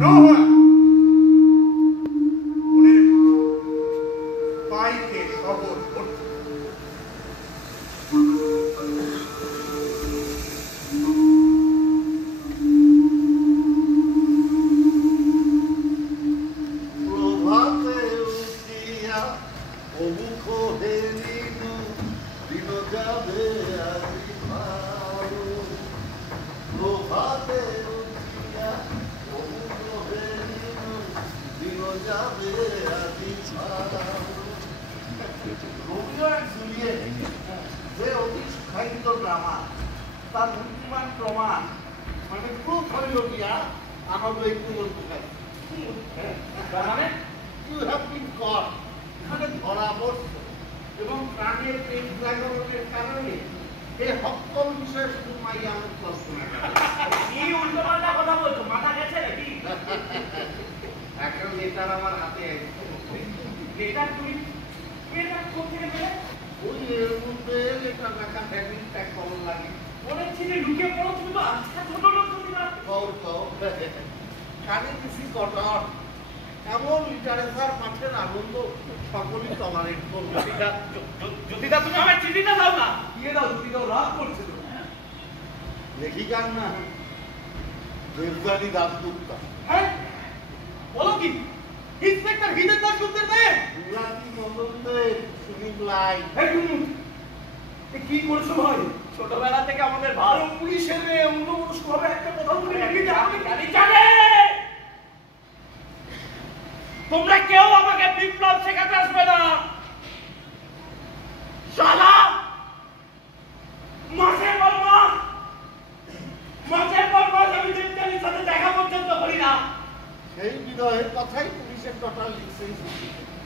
নৌহা মনের পাইকে খবর করতে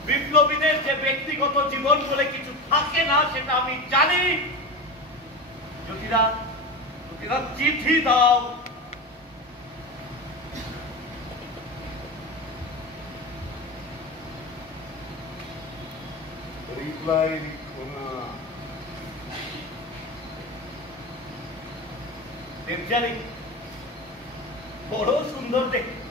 বিপ্লবীদের যে ব্যক্তিগত জীবন বলে কিছু থাকে না সেটা আমি জানি। জ্যোতিরা চিঠি দাও। দেবযানী বড় সুন্দর দেখতে।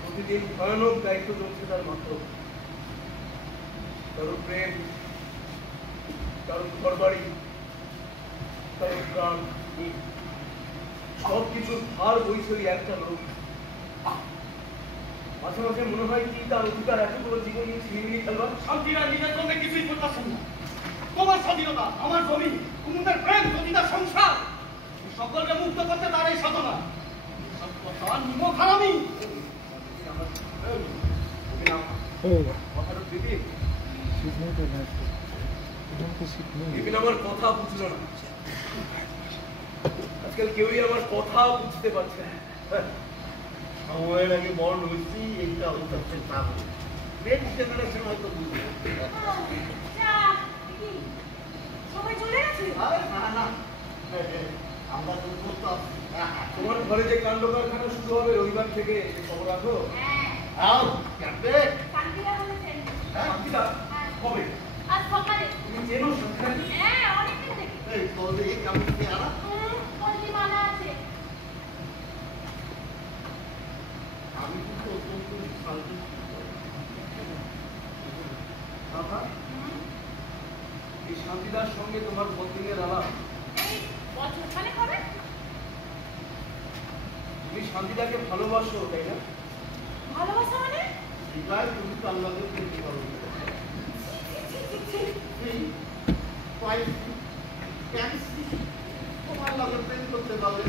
প্রতিদিন ভয়ানক দায়িত্ব চলছে তার মাত্র। কারো প্রেম, কারো ঘর বাড়ি, কারো প্রাণ, সবকিছুর ভার বইছে ওই একটা লোক। মাঝে মাঝে মনে হয় কি তার অধিকার এতগুলো জীবন নিয়ে ছিনিয়ে খেলবার। শান্তিরা নিজের জন্য কিছুই করতেছেন না। তোমার স্বাধীনতা, আমার জমি, কুমুদের প্রেম, সতীদার সংসার, সকলকে মুক্ত করতে তার এই সাধনা। আমার কথা বুঝলো না। আজকাল কেউই আমার কথা বুঝতে পারছে না। সময়ের আগে বড় হয়েছি, এইটা হইতে হয়তো বুঝবে। তোমার ঘরে যে কাণ্ড কারখানা শুরু হবে রবিবার থেকে, খবর রাখো। কবে? তুমি চেনো সন্তান? আমি কিন্তু অত্যন্ত এই শান্তিদার সঙ্গে তোমার কতদিনের আলাপ? তুমি শান্তিদাকে ভালোবাসো, তাই না? ভালোবাসা মানে? তুমি তো আল্লাহকে পেতে পারো। তোমার লাগে প্রেম করতে পারলে